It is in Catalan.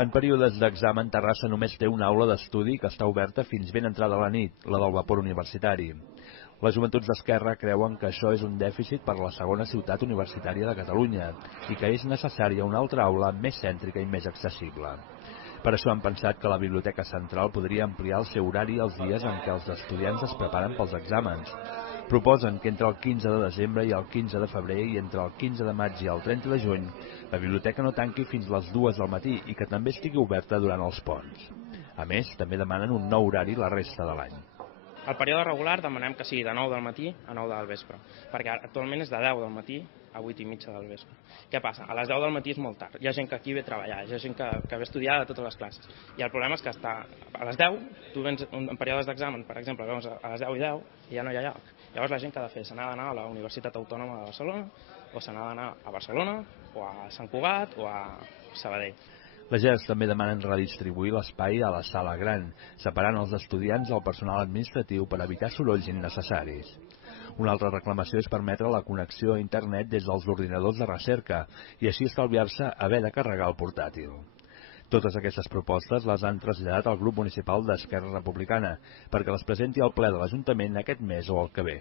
En períodes d'examen, Terrassa només té una aula d'estudi que està oberta fins ben entrada la nit, la del vapor universitari. Les joventuts d'Esquerra creuen que això és un dèficit per a la segona ciutat universitària de Catalunya i que és necessària una altra aula més cèntrica i més accessible. Per això han pensat que la Biblioteca Central podria ampliar el seu horari els dies en què els estudiants es preparen pels exàmens. Proposen que entre el 15 de desembre i el 15 de febrer i entre el 15 de maig i el 30 de juny la biblioteca no tanqui fins les 2 del matí i que també estigui oberta durant els ponts. A més, també demanen un nou horari la resta de l'any. El període regular demanem que sigui de 9 del matí a 9 del vespre, perquè actualment és de 10 del matí a 8 i mitja del vespre. Què passa? A les 10 del matí és molt tard. Hi ha gent que aquí ve a treballar, hi ha gent que ve a estudiar de totes les classes. I el problema és que a les 10, tu vens en períodes d'examen, per exemple, a les 10 i 10 i ja no hi ha lloc. Llavors la gent que ha de fer? Se n'ha d'anar a la Universitat Autònoma de Barcelona, o se n'ha d'anar a Barcelona, o a Sant Cugat, o a Sabadell. Les GES també demanen redistribuir l'espai a la sala gran, separant els estudiants del personal administratiu per evitar sorolls innecessaris. Una altra reclamació és permetre la connexió a internet des dels ordinadors de recerca i així estalviar-se haver de carregar el portàtil. Totes aquestes propostes les han traslladat al grup municipal d'Esquerra Republicana perquè les presenti al ple de l'Ajuntament aquest mes o el que ve.